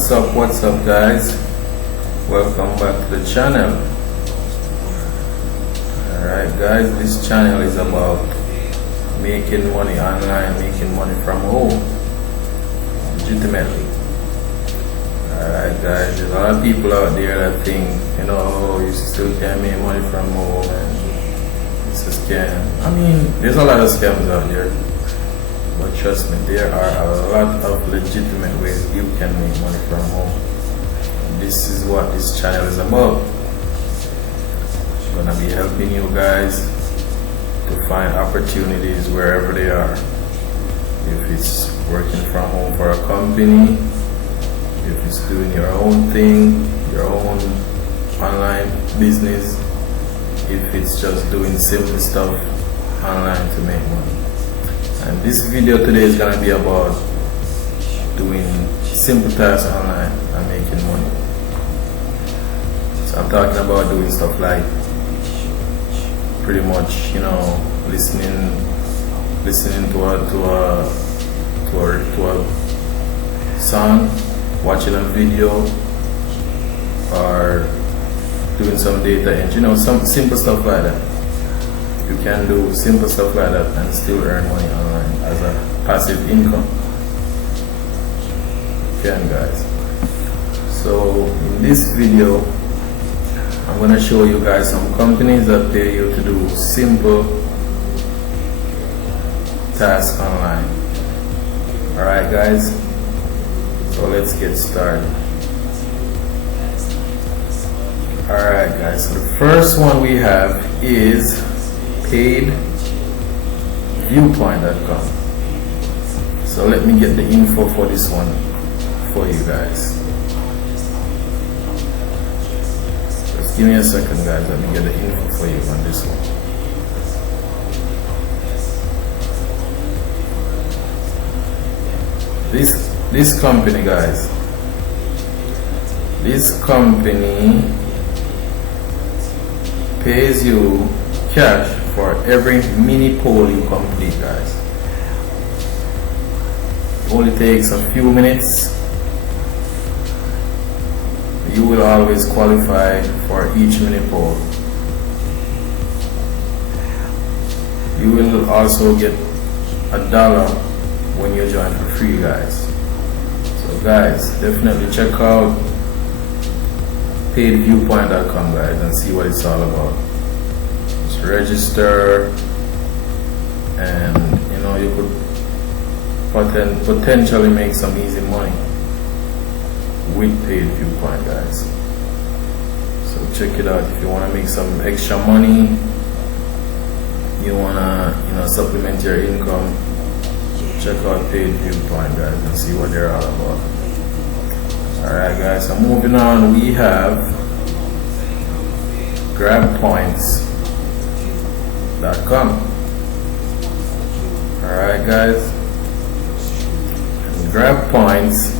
What's up guys, welcome back to the channel. Alright guys, this channel is about making money online, making money from home legitimately. Alright guys, there's a lot of people out there that think, you still can make money from home and it's a scam. I mean, there's a lot of scams out there, but trust me, there are a lot of legitimate ways you can make money from home. This is what this channel is about. I'm gonna be helping you guys to find opportunities wherever they are. If it's working from home for a company, if it's doing your own thing, your own online business, if it's just doing simple stuff online to make money. And this video today is going to be about doing simple tasks online and making money. So I'm talking about doing stuff like pretty much, listening to a song, watching a video, or doing some data entry, some simple stuff like that. You can do simple stuff like that and still earn money online as a passive income. You can, guys. So in this video, I'm going to show you guys some companies that pay you to do simple tasks online. Alright guys, so let's get started. Alright guys, so the first one we have is paidviewpoint.com. So let me get the info for this one for you guys. Just give me a second guys, let me get the info for you on this one. This company guys, this company pays you cash for every mini poll you complete, guys. It only takes a few minutes. You will always qualify for each mini poll. You will also get $1 when you join for free, guys. So guys, definitely check out paidviewpoint.com guys and see what it's all about. Register, and you could potentially make some easy money with Paid Viewpoint, guys. So check it out. If you want to make some extra money, you want to supplement your income, check out Paid Viewpoint, guys, and see what they're all about. Alright guys, so moving on, we have GrabPoints.com. Alright guys, GrabPoints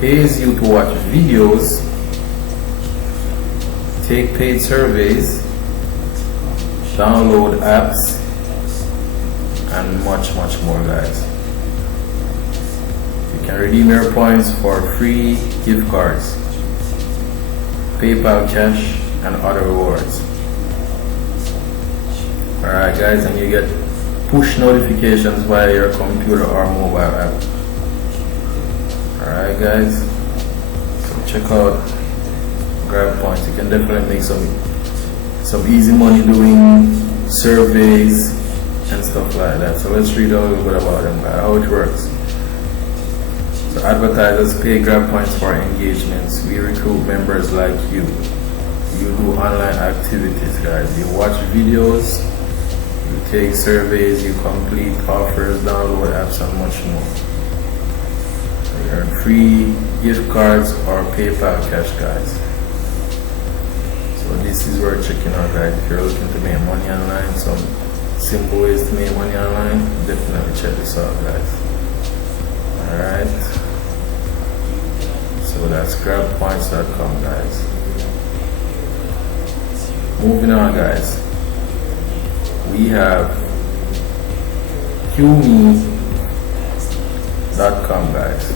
pays you to watch videos, take paid surveys, download apps, and much more, guys. You can redeem your points for free gift cards, PayPal cash, and other rewards. Alright guys, and you get push notifications via your computer or mobile app. Alright guys, so check out GrabPoints. You can definitely make some easy money doing surveys and stuff like that. So let's read a little bit about them, how it works. So advertisers pay GrabPoints for engagements. We recruit members like you. You do online activities, guys. You watch videos, you take surveys, you complete offers, download apps, and much more. You earn free gift cards or PayPal cash, guys. So this is worth checking out, guys. If you're looking to make money online, some simple ways to make money online, definitely check this out, guys. Alright. So that's GrabPoints.com, guys. Moving on, guys. We have QMe.com, guys.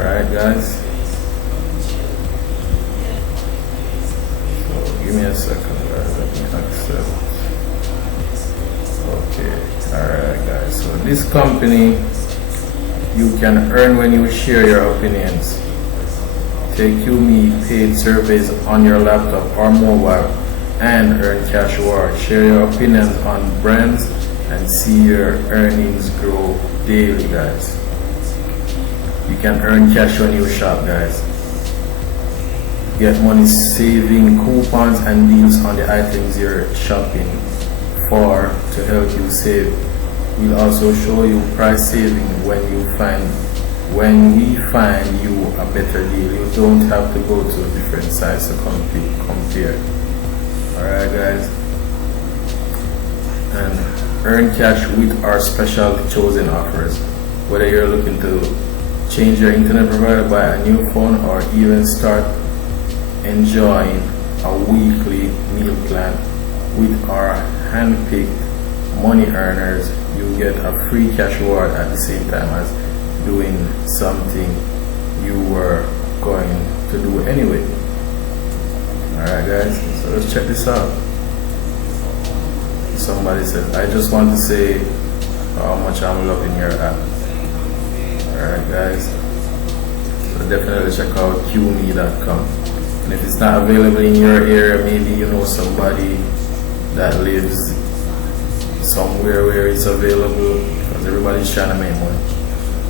Alright guys, so give me a second guys, let me accept. Okay, alright guys, so this company, you can earn when you share your opinions. Take QMe paid surveys on your laptop or mobile and earn cash rewards. Share your opinions on brands and see your earnings grow daily guys. You can earn cash when you shop guys. Get money saving coupons and deals on the items you're shopping for to help you save. We'll also show you price saving when we find you a better deal. You don't have to go to different sites to compare. Alright guys, and earn cash with our special chosen offers. Whether you're looking to change your internet provider, buy a new phone, or even start enjoying a weekly meal plan with our hand-picked money earners, you get a free cash reward at the same time as doing something you were going to do anyway. Alright guys, so let's check this out. Somebody said, I just want to say how much I'm loving your app. Alright guys, so definitely check out QMe.com. And if it's not available in your area, maybe you know somebody that lives somewhere where it's available, because everybody's trying to make money.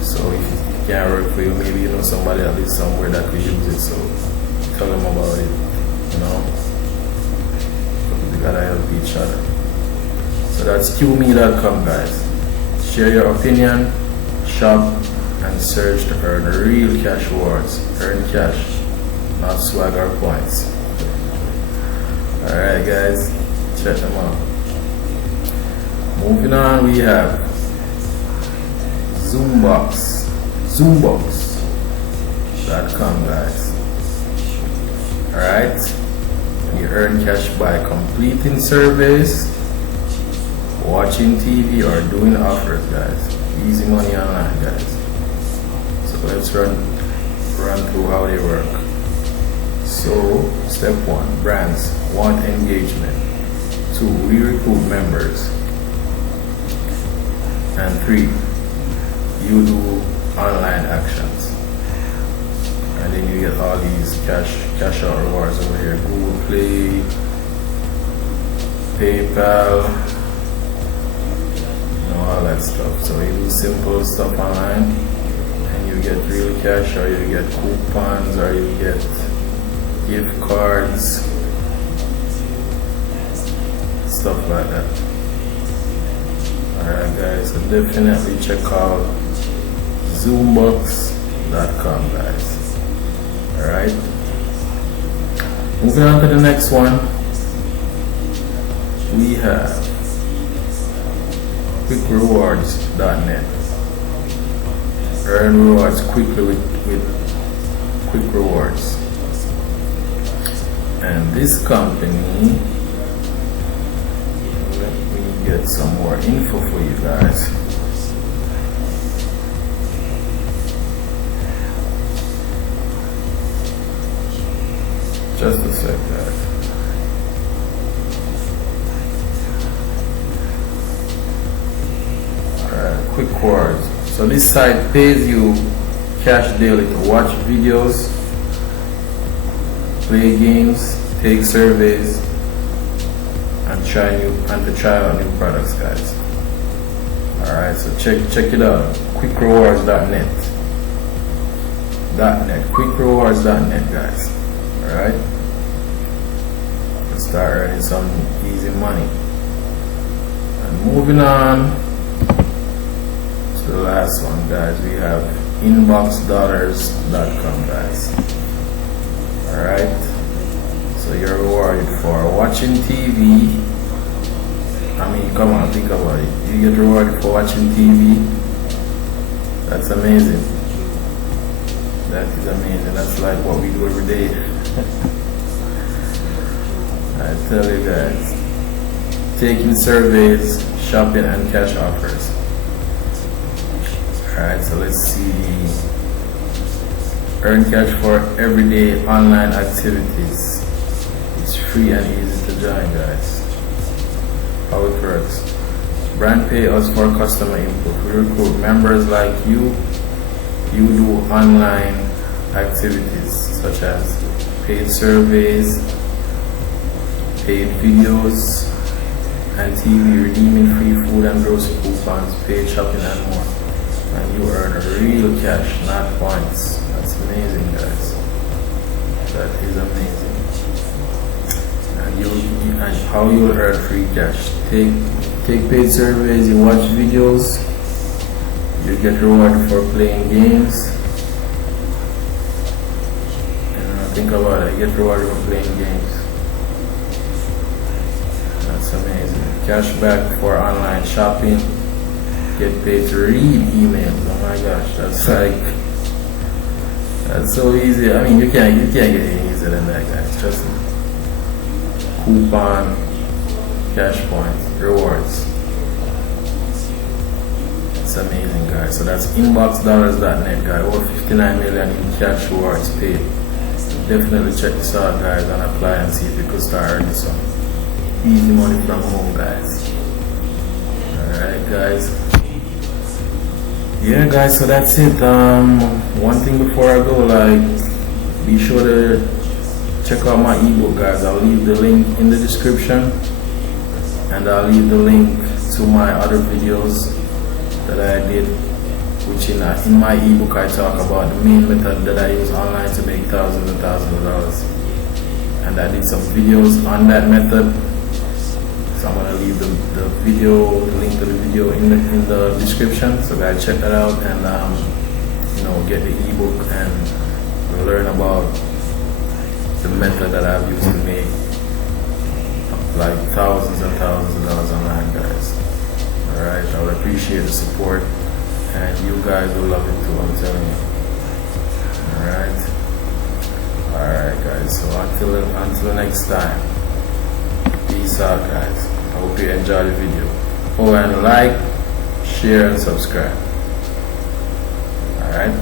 So if it can't work for you, maybe you know somebody that lives somewhere that could use it, so tell them about it, you know. We gotta help each other. So that's QMe.com guys. Share your opinion, shop, and search to earn real cash rewards. Earn cash, not swag or points. Alright guys, check them out. Moving on, we have Zoombox.com guys. Alright, you earn cash by completing surveys, watching TV, or doing offers guys. Easy money online guys. So let's run through how they work. So step 1, brands want engagement. 2, we recruit members. And 3, you do online actions. And then you get all these cash out rewards over here. Google Play, PayPal, you know, all that stuff. So you do simple stuff online and you get real cash, or you get coupons, or you get gift cards, stuff like that. Alright guys, so definitely check out Zoombox.com guys. Alright, moving on to the next one, we have QuickRewards.net. Earn rewards quickly with Quick Rewards. And this company, let me get some more info for you guys. Just a sec guys. Alright, Quick Rewards. So this site pays you cash daily to watch videos, play games, take surveys, and to try out new products guys. Alright, so check it out. QuickRewards.net. QuickRewards.net guys. Alright, let's start earning some easy money. And moving on to the last one guys, we have InboxDollars.com guys. Alright, so you're rewarded for watching TV. I mean, come on, think about it. You get rewarded for watching TV. That's amazing. That is amazing. That's like what we do every day. I tell you guys, taking surveys, shopping, and cash offers. Alright, so let's see Earn cash for everyday online activities. It's free and easy to join, guys. How it works. Brand pay us for customer input. We recruit members like you. You do online activities such as paid surveys, paid videos, and TV, redeeming free food and grocery coupons, paid shopping and more. And you earn real cash, not points. That's amazing, guys. That is amazing. And how you earn free cash? Take paid surveys, you watch videos, you get rewarded for playing games. Think about it, you get rewarded for playing games. That's amazing. Cashback for online shopping. Get paid to read emails. Oh my gosh, that's so easy. I mean, you can't get any easier than that, guys. Trust me. Coupon, cash points, rewards. It's amazing, guys. So that's inboxdollars.net, guys. Over 59 million in cash rewards paid. Definitely check this out, guys, and apply and see if you could start earning some easy money from home, guys. Alright, guys. Yeah, guys, so that's it. One thing before I go, be sure to check out my ebook, guys. I'll leave the link in the description, and I'll leave the link to my other videos that I did, which in my ebook I talk about the main method that I use online to make thousands and thousands of dollars, and I did some videos on that method. So I'm gonna leave the link to the video in the description, so guys check that out and get the ebook and learn about the method that I've used to make like thousands and thousands of dollars online, guys. Alright, I would appreciate the support, and you guys will love it too, I'm telling you. Alright guys, so until next time, peace out, guys. I hope you enjoy the video. Oh, and like, share and subscribe. Alright.